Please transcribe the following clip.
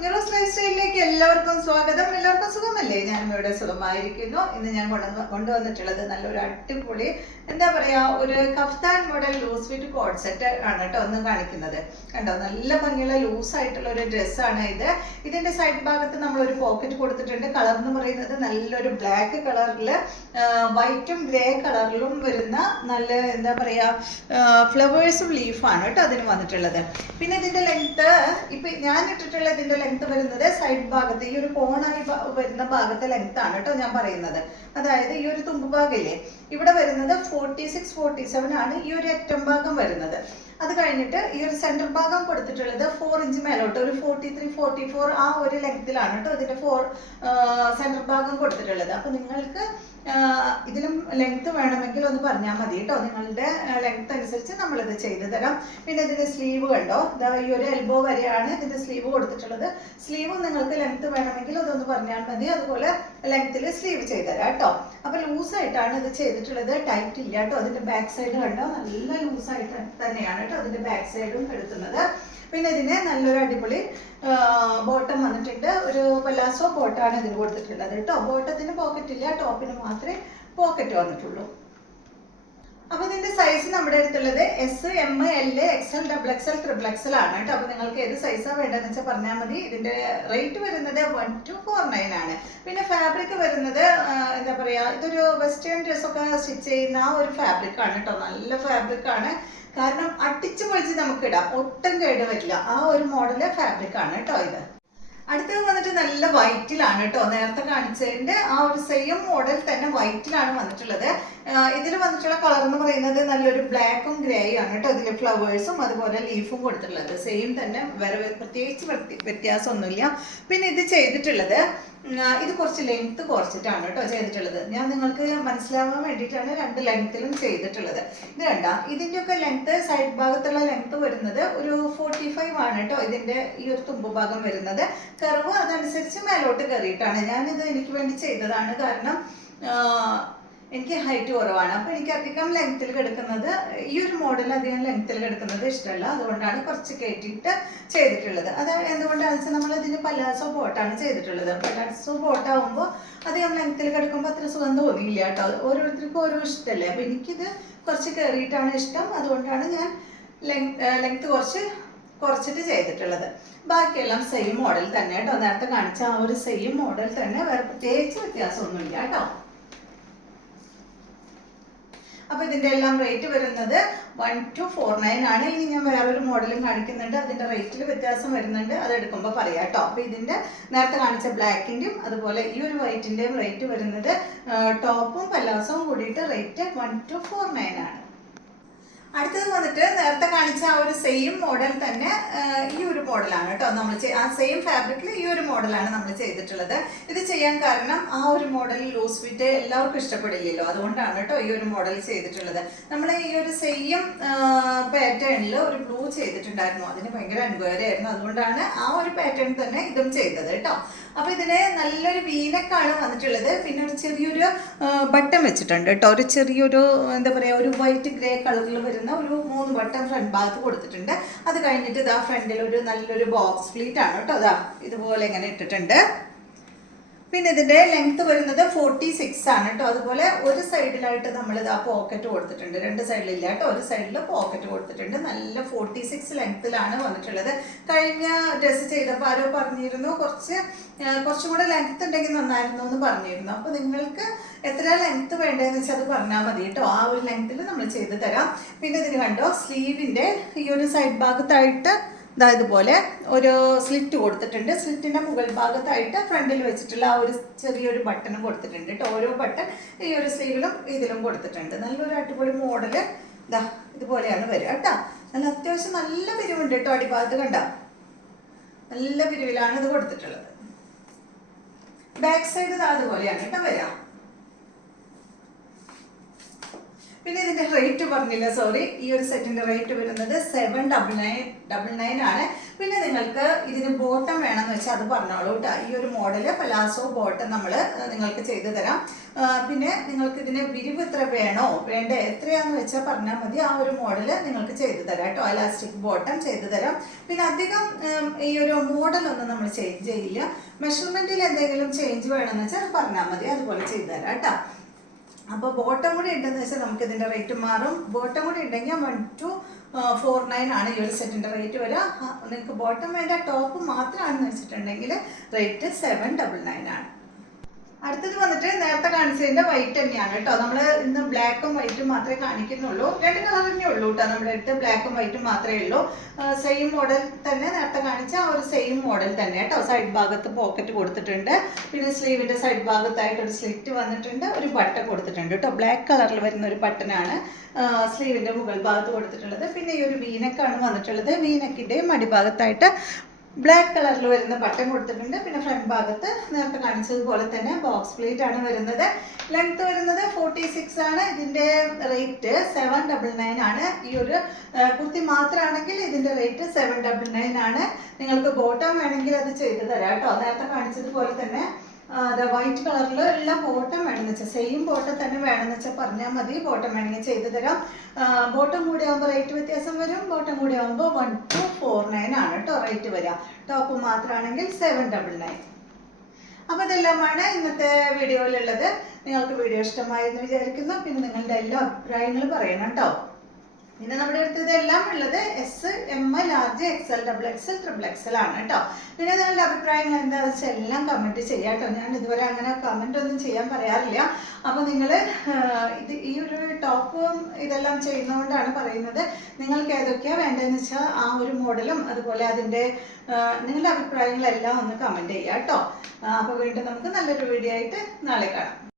കുഞ്ഞുറോസ് life സ്റ്റൈലിലേക്ക് എല്ലാവർക്കും സ്വാഗതം. എല്ലാവർക്കും സുഖമല്ലേ? ഞാനും ഇവിടെ സുഖമായിരിക്കുന്നു. ഇന്ന് ഞാൻ കൊണ്ടുവന്നിട്ടുള്ളത് നല്ലൊരു അടിപൊളി എന്താ പറയാ ഒരു kaftan model loose fit coord set ആണ് കേട്ടോ ഒന്ന് കാണിക്കുന്നത്. കണ്ടോ, നല്ല ഭംഗിയുള്ള ലൂസ് ആയിട്ടുള്ള ഒരു ഡ്രസ്സാണ് ഇത്. ഇതിന്റെ സൈഡ് ഭാഗത്ത് നമ്മൾ ഒരു പോക്കറ്റ് കൊടുത്തിട്ടുണ്ട്. കളർ എന്ന് പറയുന്നത് നല്ലൊരു ബ്ലാക്ക് കളറിൽ വൈറ്റും ഗ്രേ കളറിലും വരുന്ന നല്ല എന്താ പറയാ ഫ്ലവേഴ്സും ലീഫാണ് കേട്ടോ അതിന് വന്നിട്ടുള്ളത്. പിന്നെ ഇതിന്റെ ലെങ്ത് ഇപ്പൊ ഞാൻ ഇട്ടിട്ടുള്ള ഇതിന്റെ ലെങ്ത് വരുന്നത് സൈഡ് ഭാഗത്ത് ഈ ഒരു കോണായി വരുന്ന ഭാഗത്തെ ലെങ്ത് ആണ് കേട്ടോ ഞാൻ പറയുന്നത്. അതായത് ഈ ഒരു തുമ്പ് ഭാഗമില്ലേ, ഇവിടെ വരുന്നത് 46-47 ആണ് ഈ ഒരു അറ്റം ഭാഗം വരുന്നത്. അത് കഴിഞ്ഞിട്ട് ഈ ഒരു സെന്റർ ഭാഗം കൊടുത്തിട്ടുള്ളത് 4 ഇഞ്ച് മേലോട്ട് ഒരു 43-44 ആ ഒരു ലെങ്ത്തിലാണ് കേട്ടോ ഇതിന്റെ സെന്റർ ഭാഗം കൊടുത്തിട്ടുള്ളത്. അപ്പൊ നിങ്ങൾക്ക് ഇതിലും ലെങ്ത് വേണമെങ്കിൽ ഒന്ന് പറഞ്ഞാൽ മതി കേട്ടോ. നിങ്ങളുടെ ലെങ്ത് അനുസരിച്ച് നമ്മളിത് ചെയ്തു തരാം. പിന്നെ ഇതിന്റെ സ്ലീവ് കണ്ടോ, ഈ ഒരു എൽബോ വരെയാണ് ഇതിന്റെ സ്ലീവ് കൊടുത്തിട്ടുള്ളത്. സ്ലീവ് നിങ്ങൾക്ക് ലെങ്ത് വേണമെങ്കിൽ അതൊന്ന് പറഞ്ഞാൽ മതി. അതുപോലെ ലെങ്ത്തിൽ സ്ലീവ് ചെയ്തുതരാം കേട്ടോ. അപ്പൊ ലൂസായിട്ടാണ് ഇത് ചെയ്തിട്ടുള്ളത്, ടൈറ്റ് ഇല്ല കേട്ടോ. അതിന്റെ ബാക്ക് സൈഡ് കണ്ടോ, നല്ല ലൂസായിട്ട് തന്നെയാണ് കേട്ടോ അതിന്റെ ബാക്ക് സൈഡും എടുക്കുന്നത്. പിന്നെ ഇതിന് നല്ലൊരു അടിപൊളി ബോട്ടം വന്നിട്ടുണ്ട്. ഒരു പലാസോ ബോട്ടാണ് ഇതിന് കൊടുത്തിട്ടുള്ളത് കേട്ടോ. ബോട്ടത്തിന് പോക്കറ്റ് ഇല്ല, ടോപ്പിന് മാത്രമേ പോക്കറ്റ് വന്നിട്ടുള്ളൂ. അപ്പൊ ഇതിന്റെ സൈസ് നമ്മുടെ അടുത്തുള്ളത് S, M, L, XL, XXL, XXL ആണ് കേട്ടോ. അപ്പൊ നിങ്ങൾക്ക് ഏത് സൈസാണ് വേണ്ടതെന്ന് വെച്ചാൽ പറഞ്ഞാൽ മതി. ഇതിന്റെ റേറ്റ് വരുന്നത് 1249 ആണ്. പിന്നെ ഫാബ്രിക് വരുന്നത് എന്താ പറയാ, ഇതൊരു വെസ്റ്റേൺ ഡ്രസ്സൊക്കെ സ്റ്റിച്ച് ചെയ്യുന്ന ആ ഒരു ഫാബ്രിക് ആണ് കേട്ടോ. നല്ല ഫാബ്രിക് ആണ്, കാരണം അടിച്ചു പൊളിച്ച് നമുക്ക് ഇടാം, ഒട്ടും കേട് വരില്ല. ആ ഒരു മോഡല് ഫാബ്രിക് ആണ് കേട്ടോ ഇത്. അടുത്തത് വന്നിട്ട് നല്ല വൈറ്റിലാണ് കേട്ടോ. നേരത്തെ കാണിച്ചതിന്റെ ആ ഒരു സെയിം മോഡൽ തന്നെ വൈറ്റിലാണ് വന്നിട്ടുള്ളത്. ഇതിൽ വന്നിട്ടുള്ള കളർ എന്ന് പറയുന്നത് നല്ലൊരു ബ്ലാക്കും ഗ്രേയും ആണ് കേട്ടോ. ഇതിൽ ഫ്ലവേഴ്സും അതുപോലെ ലീഫും കൊടുത്തിട്ടുള്ളത് സെയിം തന്നെ, വേറെ പ്രത്യേകിച്ച് വ്യത്യാസമൊന്നുമില്ല. പിന്നെ ഇത് ചെയ്തിട്ടുള്ളത് ഇത് കുറച്ച് ലെങ്ത് കുറച്ചിട്ടാണ് കേട്ടോ ചെയ്തിട്ടുള്ളത്. ഞാൻ നിങ്ങൾക്ക് മനസ്സിലാവാൻ വേണ്ടിയിട്ടാണ് 2 ലെങ്ത്തിലും ചെയ്തിട്ടുള്ളത്. ഇത് കണ്ട, ഇതിൻ്റെയൊക്കെ ലെങ്ത് സൈഡ് ഭാഗത്തുള്ള ലെങ്ത് വരുന്നത് ഒരു 45 ആണ് കേട്ടോ. ഇതിൻ്റെ ഈ ഒരു തുമ്പ് ഭാഗം വരുന്നത് കർവ് അതനുസരിച്ച് മേലോട്ട് കയറിയിട്ടാണ്. ഞാനിത് എനിക്ക് വേണ്ടി ചെയ്തതാണ്, കാരണം എനിക്ക് ഹൈറ്റ് കുറവാണ്. അപ്പോൾ എനിക്ക് അധികം ലെങ്ത്തിൽ കിടക്കുന്നത് ഈ ഒരു മോഡൽ അധികം ലെങ്ത്തിൽ കിടക്കുന്നത് ഇഷ്ടമല്ല. അതുകൊണ്ടാണ് കുറച്ച് കയറ്റിയിട്ട് ചെയ്തിട്ടുള്ളത്. അത് എന്തുകൊണ്ടാണെന്ന് വെച്ചാൽ നമ്മൾ ഇതിന് പലാസോ ബോട്ടാണ് ചെയ്തിട്ടുള്ളത്. പലാസോ ബോട്ടാവുമ്പോൾ അധികം ലെങ്ത്തിൽ കിടക്കുമ്പോൾ അത്ര സുഖം തോന്നിയില്ല കേട്ടോ. ഓരോരുത്തർക്കും ഓരോ ഇഷ്ടമല്ലേ. അപ്പോൾ എനിക്കിത് കുറച്ച് കയറിയിട്ടാണ് ഇഷ്ടം. അതുകൊണ്ടാണ് ഞാൻ ലെങ്ത് കുറച്ചിട്ട് ചെയ്തിട്ടുള്ളത്. ബാക്കിയെല്ലാം സെയിം മോഡൽ തന്നെ കേട്ടോ. നേരത്തെ കാണിച്ച ആ ഒരു സെയിം മോഡൽ തന്നെ, വേറെ പ്രത്യേകിച്ച് വ്യത്യാസമൊന്നുമില്ല കേട്ടോ. അപ്പൊ ഇതിന്റെ എല്ലാം റേറ്റ് വരുന്നത് 1249 ആണ്. ഇനി ഞാൻ വേറൊരു മോഡലും കാണിക്കുന്നുണ്ട്, അതിന്റെ റേറ്റിൽ വ്യത്യാസം വരുന്നുണ്ട്, അത് എടുക്കുമ്പോൾ പറയാം കേട്ടോ. അപ്പൊ ഇതിന്റെ നേരത്തെ കാണിച്ച ബ്ലാക്കിന്റെയും അതുപോലെ ഈ ഒരു വൈറ്റിന്റെയും റേറ്റ് വരുന്നത് ടോപ്പും പല്ലാസവും കൂടിയിട്ട് റേറ്റ് 1249 ആണ്. അടുത്തത് വന്നിട്ട് നേരത്തെ കാണിച്ച ആ ഒരു സെയിം മോഡൽ തന്നെ ഈ ഒരു മോഡലാണ് കേട്ടോ. നമ്മൾ ആ സെയിം ഫാബ്രിക്കിൽ ഈ ഒരു മോഡലാണ് നമ്മൾ ചെയ്തിട്ടുള്ളത്. ഇത് ചെയ്യാൻ കാരണം ആ ഒരു മോഡൽ ലൂസ് ഫിറ്റ് എല്ലാവർക്കും ഇഷ്ടപ്പെടില്ലല്ലോ, അതുകൊണ്ടാണ് കേട്ടോ ഈ ഒരു മോഡൽ ചെയ്തിട്ടുള്ളത്. നമ്മൾ ഈ ഒരു സെയിം പാറ്റേണിൽ ഒരു ബ്ലൂ ചെയ്തിട്ടുണ്ടായിരുന്നു, അതിന് ഭയങ്കര എൻക്വയറി ആയിരുന്നു. അതുകൊണ്ടാണ് ആ ഒരു പാറ്റേൺ തന്നെ ഇതും ചെയ്തത് കേട്ടോ. അപ്പൊ ഇതിന് നല്ലൊരു വീനക്കാണ് വന്നിട്ടുള്ളത്. പിന്നെ ഒരു ചെറിയൊരു ബട്ടൺ വെച്ചിട്ടുണ്ട് കേട്ടോ. ഒരു ചെറിയൊരു എന്താ പറയാ, ഒരു വൈറ്റ് ഗ്രേ കളറിൽ വരുന്ന ഒരു 3 ബട്ടൺ ഫ്രണ്ട് ഭാഗത്ത് കൊടുത്തിട്ടുണ്ട്. അത് കഴിഞ്ഞിട്ട് ഇതാ ഫ്രണ്ടിൽ ഒരു നല്ലൊരു ബോക്സ് ഫ്ലീറ്റ് ആണ് കേട്ടോ. അതാ ഇതുപോലെ ഇങ്ങനെ ഇട്ടിട്ടുണ്ട്. പിന്നെ ഇതിന്റെ ലെങ്ത് വരുന്നത് 46 ആണ് കേട്ടോ. അതുപോലെ ഒരു സൈഡിലായിട്ട് നമ്മൾ ഇതാ പോക്കറ്റ് കൊടുത്തിട്ടുണ്ട്. 2 സൈഡിലില്ല കേട്ടോ, ഒരു സൈഡിൽ പോക്കറ്റ് കൊടുത്തിട്ടുണ്ട്. നല്ല 46 ലെങ്ത്തിലാണ് വന്നിട്ടുള്ളത്. കഴിഞ്ഞ ഡ്രസ്സ് ചെയ്തപ്പോൾ ആരോ പറഞ്ഞിരുന്നു കുറച്ചും കൂടെ ലെങ്ത് ഉണ്ടെങ്കിൽ നന്നായിരുന്നു എന്ന് പറഞ്ഞിരുന്നു. അപ്പോൾ നിങ്ങൾക്ക് എത്ര ലെങ്ത് വേണ്ടതെന്ന് വെച്ചാൽ അത് പറഞ്ഞാൽ മതി കേട്ടോ. ആ ഒരു ലെങ്ത്തിൽ നമ്മൾ ചെയ്ത് തരാം. പിന്നെ ഇതിന് കണ്ടോ, സ്ലീവിന്റെ ഈ ഒരു സൈഡ് ഭാഗത്തായിട്ട് ഇതുപോലെ ഒരു സ്ലിറ്റ് കൊടുത്തിട്ടുണ്ട്. സ്ലിറ്റിന്റെ മുകൾ ഭാഗത്തായിട്ട് ഫ്രണ്ടിൽ വെച്ചിട്ടുള്ള ആ ഒരു ചെറിയൊരു ബട്ടണും കൊടുത്തിട്ടുണ്ട് കേട്ടോ. ഓരോ ബട്ടൺ ഈ ഒരു സ്ലീവിലും ഇതിലും കൊടുത്തിട്ടുണ്ട്. നല്ലൊരു അടിപൊളി മോഡല് ഇതുപോലെയാണ് വരിക കേട്ടോ. നല്ല അത്യാവശ്യം നല്ല പിരിവുണ്ട് കേട്ടോ. അടിഭാഗത്ത് കണ്ട നല്ല പിരിവിലാണ് ഇത് കൊടുത്തിട്ടുള്ളത്. ബാക്ക് സൈഡ് അതുപോലെയാണ് കേട്ടോ വരിക. പിന്നെ ഇതിന്റെ റേറ്റ് പറഞ്ഞില്ല, സോറി. ഈ ഒരു സെറ്റിന്റെ റേറ്റ് വരുന്നത് 799 ആണ്. പിന്നെ നിങ്ങൾക്ക് ഇതിന് ബോട്ടം വേണമെന്ന് വെച്ചാൽ അത് പറഞ്ഞോളൂ കേട്ടോ. ഈ ഒരു മോഡല് പലാസോ ബോട്ടം നമ്മൾ നിങ്ങൾക്ക് ചെയ്തു തരാം. പിന്നെ നിങ്ങൾക്ക് ഇതിന് വിരിവ് എത്ര വേണോ വേണ്ട എത്രയാന്ന് വെച്ചാൽ പറഞ്ഞാൽ മതി. ആ ഒരു മോഡല് നിങ്ങൾക്ക് ചെയ്തു തരാം കേട്ടോ. എലാസ്റ്റിക് ബോട്ടം ചെയ്തു തരാം. പിന്നെ അധികം ഈ ഒരു മോഡലൊന്നും നമ്മൾ ചേഞ്ച് ചെയ്യില്ല. മെഷർമെന്റിൽ എന്തെങ്കിലും ചേഞ്ച് വേണമെന്ന് വെച്ചാൽ അത് പറഞ്ഞാൽ മതി, അതുപോലെ ചെയ്തു തരാം കേട്ടോ. അപ്പോൾ ബോട്ടം കൂടി ഉണ്ടെന്ന് വെച്ചാൽ നമുക്ക് ഇതിൻ്റെ റേറ്റ് മാറും. ബോട്ടം കൂടി ഉണ്ടെങ്കിൽ 1249 ആണ് ഈ ഒരു സെറ്റിൻ്റെ റേറ്റ് വരിക. നിങ്ങൾക്ക് ബോട്ടം വേണ്ട ടോപ്പ് മാത്രമാണെന്ന് വെച്ചിട്ടുണ്ടെങ്കിൽ റേറ്റ് 799 ആണ്. അടുത്തത് വന്നിട്ട് നേരത്തെ കാണിച്ചതിന്റെ വൈറ്റ് തന്നെയാണ് കേട്ടോ. നമ്മൾ ഇന്ന് ബ്ലാക്കും വൈറ്റും മാത്രമേ കാണിക്കുന്നുള്ളൂ. 2 കളർ തന്നെ ഉള്ളൂ കേട്ടോ നമ്മുടെ അടുത്ത്. ബ്ലാക്കും വൈറ്റും മാത്രമേ ഉള്ളൂ. സെയിം മോഡൽ തന്നെ, നേരത്തെ കാണിച്ച ആ ഒരു സെയിം മോഡൽ തന്നെ കേട്ടോ. സൈഡ് ഭാഗത്ത് പോക്കറ്റ് കൊടുത്തിട്ടുണ്ട്. പിന്നെ സ്ലീവിന്റെ സൈഡ് ഭാഗത്തായിട്ട് ഒരു സ്ലിറ്റ് വന്നിട്ടുണ്ട്. ഒരു ബട്ടൺ കൊടുത്തിട്ടുണ്ട് കേട്ടോ. ബ്ലാക്ക് കളറിൽ വരുന്ന ഒരു ബട്ടനാണ് സ്ലീവിന്റെ മുകൾ ഭാഗത്ത് കൊടുത്തിട്ടുള്ളത്. പിന്നെ ഈ ഒരു വീനക്കാണ് വന്നിട്ടുള്ളത്. വീനക്കിന്റെ മടിഭാഗത്തായിട്ട് ബ്ലാക്ക് കളറിൽ വരുന്ന ബട്ടൺ കൊടുത്തിട്ടുണ്ട്. പിന്നെ ഫ്രണ്ട് ഭാഗത്ത് നേരത്തെ കാണിച്ചതുപോലെ തന്നെ ബോക്സ് പ്ലേറ്റ് ആണ് വരുന്നത്. ലെങ്ത് വരുന്നത് 46 ആണ്. ഇതിന്റെ റേറ്റ് 799 ആണ്. ഈ ഒരു കുർത്തി മാത്രമാണെങ്കിൽ ഇതിന്റെ റേറ്റ് 799 ആണ്. നിങ്ങൾക്ക് ബോട്ടം വേണമെങ്കിൽ അത് ചെയ്തു തരാം കേട്ടോ. നേരത്തെ കാണിച്ചതുപോലെ തന്നെ വൈറ്റ് കളറിൽ എല്ലാം ബോട്ടം വേണമെന്ന് വെച്ചാൽ സെയിം ബോട്ടം തന്നെ വേണമെന്ന് വെച്ചാൽ പറഞ്ഞാൽ മതി. ബോട്ടം വേണമെങ്കിൽ ചെയ്തു തരാം. ബോട്ടം കൂടി ആകുമ്പോൾ റേറ്റ് വ്യത്യാസം വരും. ബോട്ടം കൂടി ആകുമ്പോൾ 1249 ആണ് കേട്ടോ റേറ്റ് വരിക. ടോപ്പ് മാത്രമാണെങ്കിൽ 799. അപ്പോൾ ഇതെല്ലാമാണ് ഇന്നത്തെ വീഡിയോയിലുള്ളത്. നിങ്ങൾക്ക് വീഡിയോ ഇഷ്ടമായി എന്ന് വിചാരിക്കുന്നു. പിന്നെ നിങ്ങളുടെ എല്ലാ അഭിപ്രായങ്ങളും പറയണം കേട്ടോ. പിന്നെ നമ്മുടെ അടുത്ത് ഇതെല്ലാം ഉള്ളത് S, M, large, XL, XXL, XXL ആണ് കേട്ടോ. പിന്നെ നിങ്ങളുടെ അഭിപ്രായങ്ങൾ എന്താണെന്ന് വെച്ചാൽ എല്ലാം കമൻറ്റ് ചെയ്യാം കേട്ടോ. ഞാൻ ഇതുവരെ അങ്ങനെ കമൻ്റ് ഒന്നും ചെയ്യാൻ പറയാറില്ല. അപ്പോൾ നിങ്ങൾ ഈ ഒരു ടോപ്പും ഇതെല്ലാം ചെയ്യുന്നതുകൊണ്ടാണ് പറയുന്നത്. നിങ്ങൾക്ക് ഏതൊക്കെയാണ് വേണ്ടതെന്ന് വെച്ചാൽ ആ ഒരു മോഡലും അതുപോലെ അതിൻ്റെ നിങ്ങളുടെ അഭിപ്രായങ്ങളെല്ലാം ഒന്ന് കമൻറ്റ് ചെയ്യാം കേട്ടോ. അപ്പോൾ വീണ്ടും നമുക്ക് നല്ലൊരു വീഡിയോ ആയിട്ട് നാളെ കാണാം.